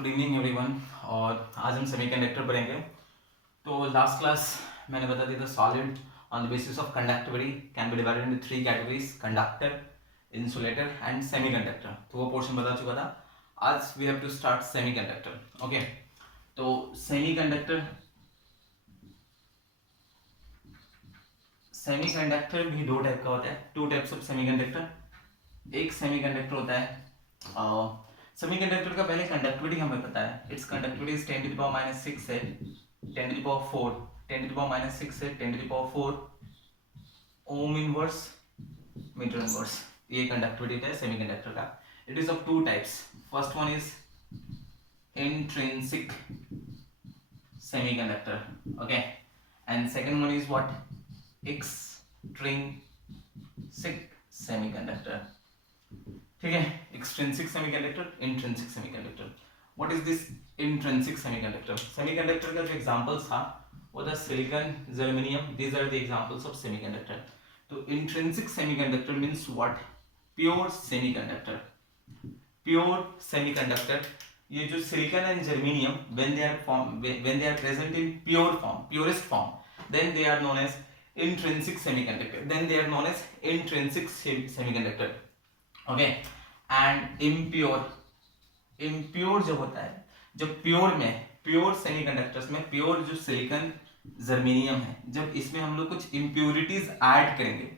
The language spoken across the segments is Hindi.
Good evening everyone. और आज हम सेमीकंडक्टर पढ़ेंगे। तो लास्ट क्लास मैंने बता दिया था solid on the basis of conductivity can be divided into three categories, conductor, insulator and semiconductor. तो वो पोर्शन बता चुका था। आज we have to start semiconductor. Okay, तो सेमीकंडक्टर भी दो टाइप का होता है, टू टाइप्स ऑफ सेमीकंडक्टर। एक सेमीकंडक्टर होता है सेमीकंडक्टर का पहले कंडक्टिविटी हमें पता है। It's conductivity is 10 to the power minus 6 है 10 to the power 4 10 to the power minus 6 है 10 to the power 4 ohm inverse metre inverse. ये कंडक्टिविटी है सेमीकंडक्टर का। It is of two types. First one is intrinsic semiconductor, okay, and second one is what, extrinsic semiconductor. ठीक है, extrinsic semiconductor, intrinsic semiconductor. What is this intrinsic semiconductor? Semiconductor का जो एग्जांपल्स था वो था silicon, germanium. These are the examples of semiconductor. तो intrinsic semiconductor means what? Pure semiconductor. Pure semiconductor, ये जो silicon and germanium when they are present in pure form, purest form, then they are known as intrinsic semiconductor, then they are known as intrinsic semiconductor, okay. And impure जब होता है, जब प्योर सेमीकंडक्टर्स में, प्योर जो सिलिकॉन जर्मेनियम है, जब इसमें हम लोग कुछ इम्प्यूरिटीज ऐड करेंगे,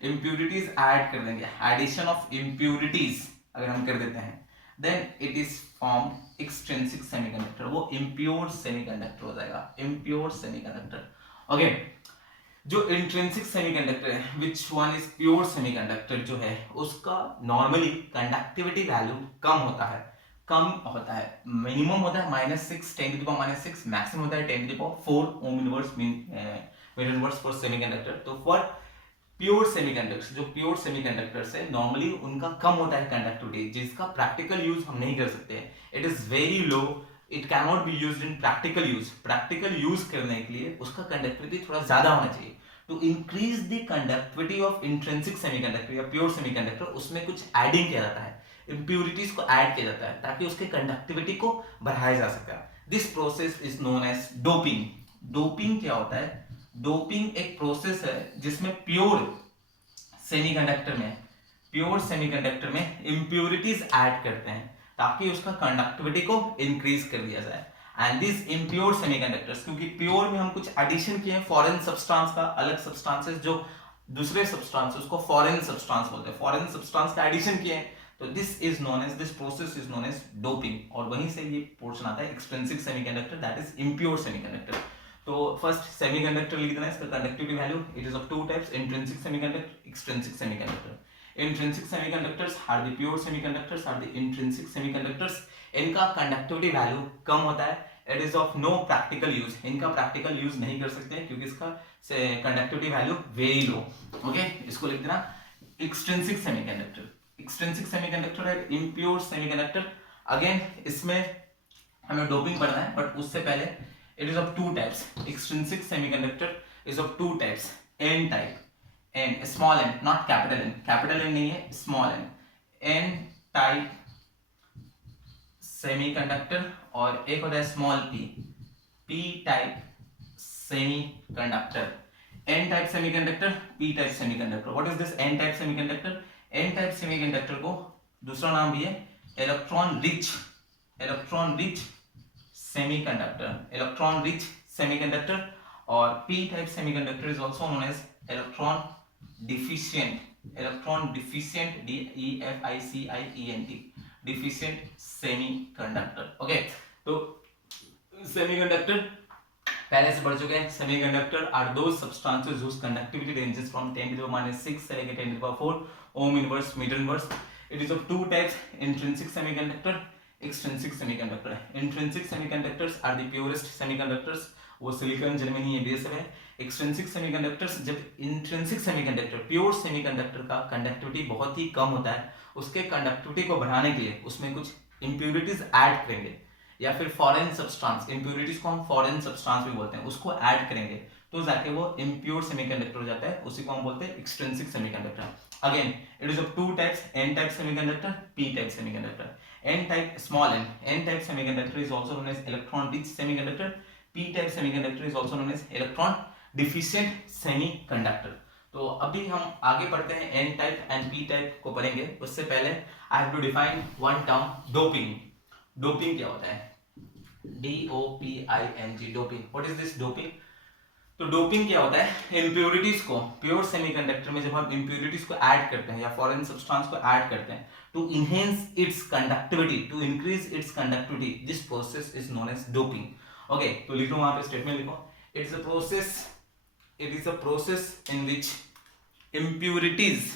इम्प्यूरिटीज ऐड कर देंगे, एडिशन ऑफ इम्प्यूरिटीज अगर हम कर देते हैं, then it is form extrinsic semiconductor. वो इम्प्योर सेमीकंडक्टर हो जाएगा, इम्प्योर सेमीकंडक्टर, ओके। जो इंट्रिंसिक सेमीकंडक्टर है, which one is pure semiconductor, जो है उसका नॉर्मली कंडक्टिविटी वैल्यू कम होता है, मिनिमम होता है -6 10 to the power -6, मैक्सिमम होता है 10 to the power 4 ohm inverse metre inverse for semiconductor. तो फॉर प्योर सेमीकंडक्टर्स, जो प्योर सेमीकंडक्टर्स है, नॉर्मली उनका कम होता है कंडक्टिविटी, जिसका प्रैक्टिकल यूज हम नहीं कर सकते। It is very low, it can not be used in practical use. Practical use करने के लिए उसका कंडक्टिविटी थोड़ा ज्यादा होना चाहिए। To increase the conductivity of intrinsic semiconductor या प्योर सेमीकंडक्टर, उसमें कुछ एडिंग किया जाता है, इंप्यूरिटीज को ऐड किया जाता है ताकि उसके कंडक्टिविटी को बढ़ाया जा सके। This process is known as doping. Doping क्या होता है? डोपिंग एक प्रोसेस है जिसमें प्योर सेमीकंडक्टर में इंप्यूरिटीज ऐड करते हैं ताकि उसका कंडक्टिविटी को इंक्रीज कर दिया जाए। एंड दिस इम्प्योर सेमीकंडक्टर्स, क्योंकि प्योर में हम कुछ एडिशन किए हैं फॉरेन सब्सटेंस का, अलग सब्सटेंसेस जो दूसरे सब्सटेंस, उसको फॉरेन सब्सटेंस बोलते हैं, फॉरेन सब्सटेंस का एडिशन किए हैं, तो this process is known as doping. और वहीं से ये पोर्शन आता है extrinsic semiconductor, that is impure semiconductor. तो फर्स्ट सेमीकंडक्टर लिख देना है, इसका conductivity value, it is of two types, intrinsic semiconductor, extrinsic semiconductor. Intrinsic semiconductors are the pure semiconductors, are the intrinsic semiconductors. इनका कंडक्टिविटी वैल्यू कम होता है, it is of no practical use, इनका प्रैक्टिकल यूज नहीं कर सकते क्योंकि इसका conductivity value very low, okay. इसको लिख देना एक्सट्रिंसिक सेमीकंडक्टर। एक्सट्रिंसिक सेमीकंडक्टर है इम्प्योर सेमीकंडक्टर। अगेन इसमें हमें डोपिंग पढ़ना है, बट उससे पहले it is of two types. Extrinsic semiconductor is of two types, N type, N small N, not capital N, capital N नहीं है, small N, N type semiconductor, और एक होता है small P, P type semiconductor. N type semiconductor, P type semiconductor. What is this N type semiconductor? N type semiconductor को दूसरा नाम भी है इलेक्ट्रॉन रिच सेमीकंडक्टर, और P type semiconductor is also known as electron deficient, DEFICIENT, deficient semiconductor, okay. तो सेमीकंडक्टर पहले से पढ़ चुके हैं। Semiconductor are those substances whose conductivity ranges from 10 to the power -6 से लेकर 10 to the power 4 ohm inverse metre inverse. It is of two types, intrinsic semiconductor, extrinsic semiconductor. Intrinsic semiconductors are the purest semiconductors, वो सिलिकॉन, जर्मेनियम, ये सब है। एक्सट्रिंसिक सेमीकंडक्टर्स, जब इंट्रिंसिक सेमीकंडक्टर, प्योर सेमीकंडक्टर का कंडक्टिविटी बहुत ही कम होता है, उसके कंडक्टिविटी को बढ़ाने के लिए उसमें कुछ इंप्यूरिटीज ऐड करेंगे, या फिर फॉरेन सब्सटेंस, इंप्यूरिटीज को हम फॉरेन सब्सटेंस भी बोलते हैं, उसको ऐड करेंगे तो जाके वो इम्प्योर सेमीकंडक्टर हो जाता है, उसी को हम बोलते हैं extrinsic semiconductor. Again it is of two types, N type semiconductor, P type semiconductor. N type small N type semiconductor is also known as electron rich semiconductor, P type semiconductor is also known as electron deficient semiconductor. तो अभी हम आगे पढ़ते हैं N type and P type को पढ़ेंगे, उससे पहले I have to define one term, doping. Doping क्या होता है? DOPING, doping. What is this doping? तो डोपिंग क्या होता है? इम्प्योरिटीज को प्योर सेमीकंडक्टर में जब हम इम्प्योरिटीज को ऐड करते हैं या फॉरेन सब्सटेंस को ऐड करते हैं to enhance its conductivity, to increase its conductivity, this process is known as doping. Okay, तो लिखो वहां पे स्टेटमेंट लिखो, it's a process, it is a process in which impurities,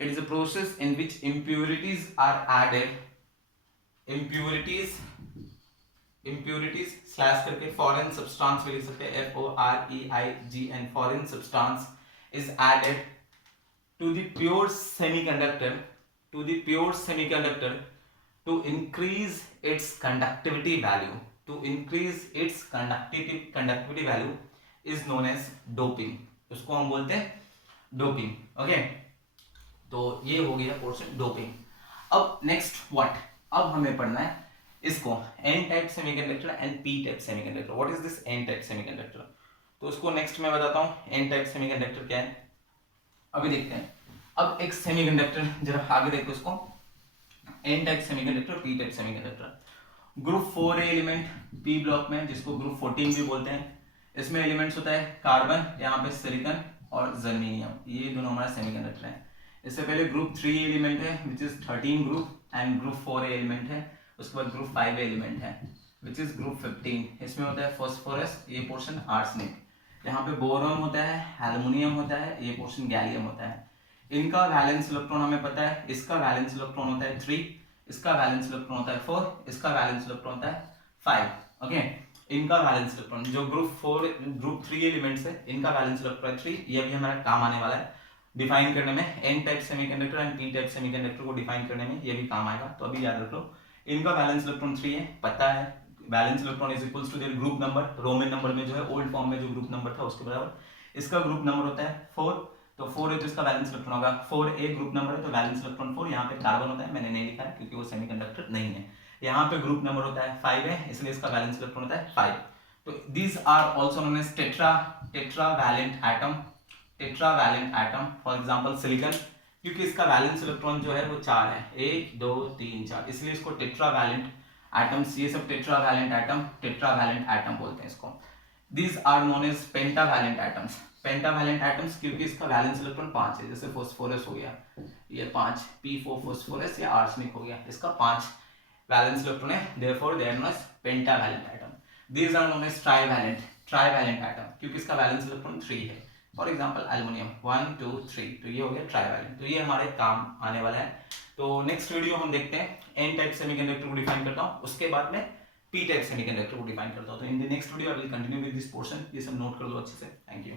it is a process in which impurities are added, impurities slash करके foreign substance भी लिख सकते हैं, FOREIGN, foreign substance is added to the pure semiconductor, to the pure semiconductor to increase its conductivity value, to increase its conductivity value is known as doping, उसको हम बोलते हैं डोपिंग। ओके, तो ये हो गया पोर्शन डोपिंग। अब नेक्स्ट व्हाट, अब हमें पढ़ना है इसको N type semiconductor and P type semiconductor. What is this N type semiconductor? तो उसको नेक्स्ट मैं बताता हूँ एन टाइप सेमीकंडक्टर क्या है, अभी देखते हैं। अब एक सेमीकंडक्टर, जरा आगे देखो इसको, N type semiconductor, P type semiconductor. Group 4A element P block में, जिसको ग्रुप 14 भी बोलते हैं, इसमें एलिमेंट्स होता है कार्बन, यहाँ पे सिलिकॉन और जर्मेनियम, ये दोनों हमारा सेमीकंडक्टर है। इससे पहले ग्रुप 3 एलिमेंट है which is 13 group, and group 4A element है, उसके बाद ग्रुप 5A एलिमेंट है विच इज ग्रुप 15। इसमें होता है फॉस्फोरस, ये पोर्शन आर्सेनिक, यहाँ पे बोरॉन होता है, एल्युमिनियम होता है, ये पोर्शन गैलियम होता है। इनका वैलेंस इलेक्ट्रॉन हमें पता है, इसका वैलेंस इलेक्ट्रॉन होता है 3, इसका वैलेंस इलेक्ट्रॉन होता है 4, इसका वैलेंस इलेक्ट्रॉन होता है 5। ओके, इनका वैलेंस इलेक्ट्रॉन जो ग्रुप 3 एलिमेंट्स है, इनका वैलेंस इलेक्ट्रॉन 3, ये भी हमारा काम आने वाला है डिफाइन करने में, N type semiconductor and P type semiconductor को डिफाइन करने में ये भी काम आएगा। तो अभी याद रख लो, इनका वैलेंस इलेक्ट्रॉन 3 है, पता है valence electron is equals to their group number, Roman number में जो है ओल्ड फॉर्म में जो ग्रुप नंबर था उसके बराबर। इसका ग्रुप नंबर होता है 4, तो 4 है तो इसका वैलेंस इलेक्ट्रॉन होगा 4A ग्रुप नंबर है, तो वैलेंस इलेक्ट्रॉन 4। यहाँ पे कार्बन होता है, मैंने नहीं लिखा है क्योंकि वो सेमीकंडक्टर नहीं है। यहाँ पे ग्रुप नंबर होता है 5 है, इसलिए इसका वैलेंस इलेक्ट्रॉन होता है 5। तो these are also known as tetravalent atom, tetravalent atom, for example silicon, क्योंकि इसका वैलेंस इलेक्ट्रॉन जो है वो 4 है, 1 2 3 4, इसलिए इसको टेट्रावैलेंट एटम्स, ये सब टेट्रावैलेंट एटम, टेट्रावैलेंट एटम बोलते हैं इसको। These are known as pentavalent atoms, pentavalent atoms, क्योंकि इसका वैलेंस इलेक्ट्रॉन 5 है, जैसे फास्फोरस हो गया ये 5, P4 फास्फोरस या आर्सेनिक हो गया, इसका 5 वैलेंस इलेक्ट्रॉन है, therefore they are known as pentavalent atom। These are known as trivalent atom, क्योंकि इसका वैलेंस इलेक्ट्रॉन 3 है। फॉर एग्जांपल एल्युमिनियम 1 2 3, तो ये हो गया ट्राइवैलेंट। तो ये हमारे काम आने वाला है। तो नेक्स्ट वीडियो हम देखते हैं एन टाइप सेमीकंडक्टर को डिफाइन करता हूँ, उसके बाद में पी टाइप सेमीकंडक्टर को डिफाइन करता हूँ। तो in the next video I will continue with this portion, ये सब नोट कर लो अच्छे से। Thank you.